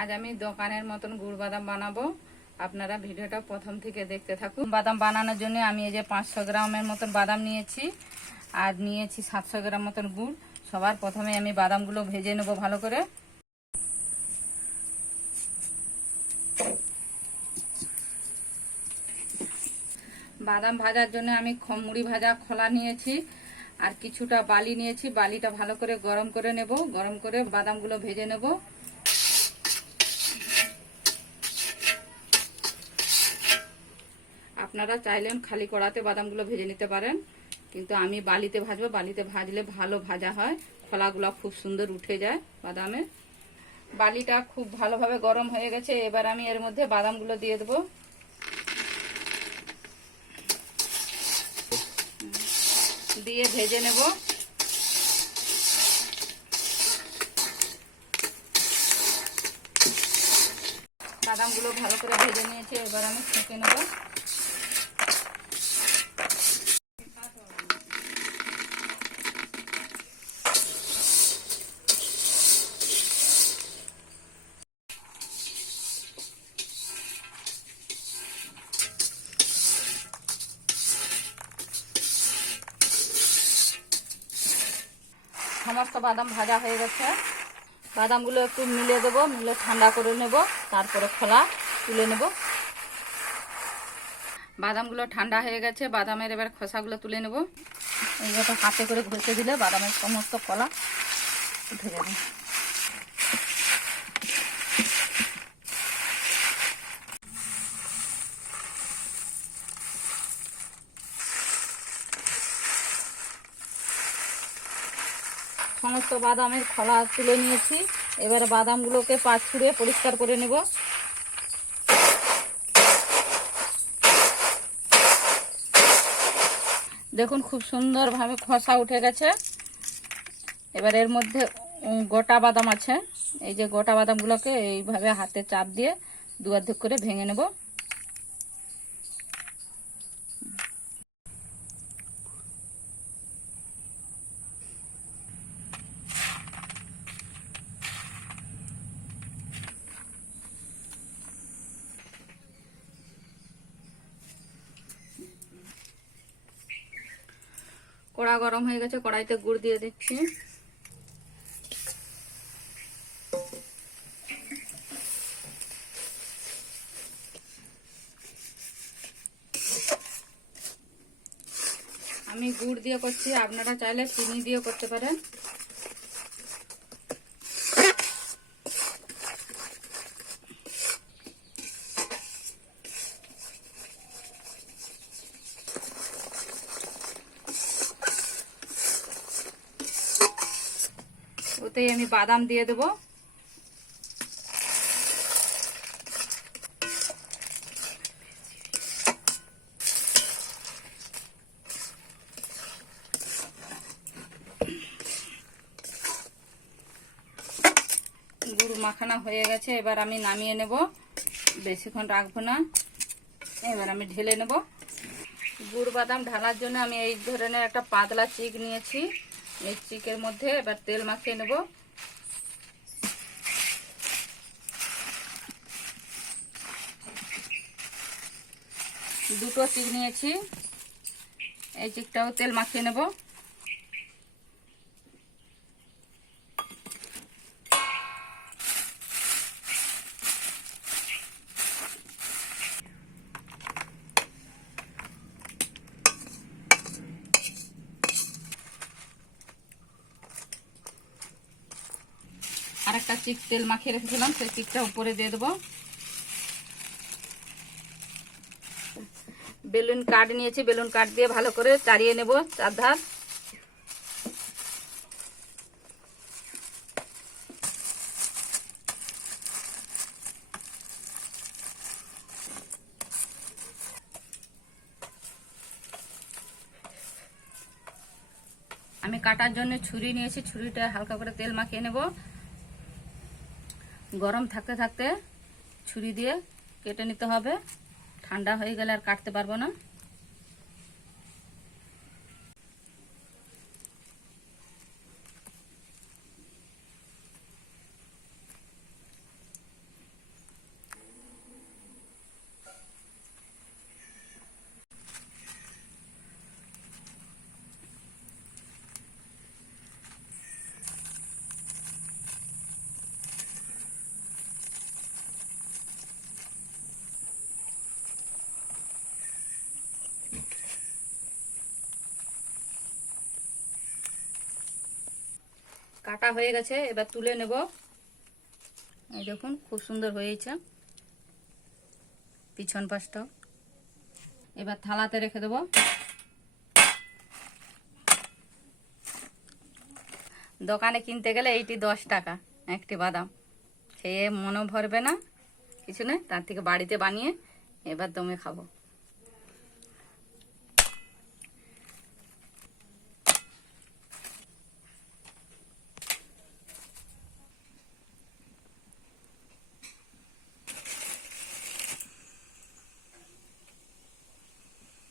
আজ আমি দোকানের মতন গুড় বাদাম বানাবো। আপনারা ভিডিওটা প্রথম থেকে দেখতে থাকুন। বাদাম বানানোর জন্য আমি এই যে 500 গ্রামের মতন বাদাম নিয়েছি আর নিয়েছি 700 গ্রাম মতন গুড়। সবার প্রথমে আমি বাদামগুলো ভেজে নেব ভালো করে। বাদাম ভাজার জন্য আমি মুড়ি ভাজা খোলা নিয়েছি আর কিছুটা বালি নিয়েছি। বালিটা ভালো করে গরম করে নেব। গরম করে বাদামগুলো ভেজে নেব। আপনারা চাইলেন খালি কড়াতে বাদামগুলো ভেজে নিতে পারেন, কিন্তু আমি বালিতে ভাজবো। বালিতে ভাজলে ভালো ভাজা হয়, খোলাগুলো খুব সুন্দর উঠে যায় বাদামে। বালিটা খুব ভালোভাবে গরম হয়ে গেছে। এবার আমি এর মধ্যে বাদামগুলো দিয়ে দেবো। দিয়ে ভেজে নেব। বাদামগুলো ভালো করে ভেজে নিয়েছি, এবার আমি ছেঁকে নেব। সমস্ত বাদাম ভাজা হয়ে গেছে। বাদামগুলো একটু মিলে দেবো, মিলে ঠান্ডা করে নেব, তারপরে খোলা তুলে নেব। বাদামগুলো ঠান্ডা হয়ে গেছে। বাদামের এবার খোসাগুলো তুলে নেব। এইভাবে হাতে করে ঘষে দিলে বাদামের সমস্ত খোলা উঠে যাবে। সমস্ত বাদামের খোলা তুলে নিয়েছি। এবারে বাদামগুলোকে পাঁচড়ে পরিষ্কার করে নেব। দেখুন খুব সুন্দরভাবে খোসা উঠে গেছে। এবার এর মধ্যে গোটা বাদাম আছে। এই যে গোটা বাদামগুলোকে এইভাবে হাতে চাপ দিয়ে দু অর্ধেক করে ভেঙে নেব। কড়া গরম হয়ে গেছে, কড়াইতে গুড় দিয়ে দিচ্ছি। আমি গুড় দিয়ে করছি, আপনারা চাইলে চিনি দিয়ে করতে পারেন। ওতেই আমি বাদাম দিয়ে দেব। গুড় মাখানা হয়ে গেছে, এবার আমি নামিয়ে নেব। বেশিক্ষণ রাখবো না, এবার আমি ঢেলে নেব। গুড় বাদাম ঢালার জন্য আমি এই ধরনের একটা পাতলা চিক নিয়েছি। এই চিকের মধ্যে এবার তেল মাখিয়ে নেব। দুটো চিক নিয়েছি, এই চিকটাও তেল মাখিয়ে নেব। আরেকটা চিক তেল মাখিয়ে রেখেছিলাম, সেই চিকটা উপরে দিয়ে দেবো। বেলুন কাঠ নিয়েছি, বেলুন কাঠ দিয়ে ভালো করে চাড়িয়ে নেব চারধার। আমি কাটার জন্য ছুরি নিয়েছি, ছুরিটা হালকা করে তেল মাখিয়ে নেব। গরম থাকতে থাকতে ছুরি দিয়ে কেটে নিতে হবে, ঠান্ডা হয়ে গেলে আর কাটতে পারবো না। কাটা হয়ে গেছে, এবার তুলে নেব। এই দেখুন খুব সুন্দর হয়েছে পিছন পাশটা। এবার থালাতে রেখে দেবো। দোকানে কিনতে গেলে এইটি 10 টাকা একটি বাদাম, খেয়ে মনও ভরবে না, কিছু নেই, তার থেকে বাড়িতে বানিয়ে এবার দমে খাবো।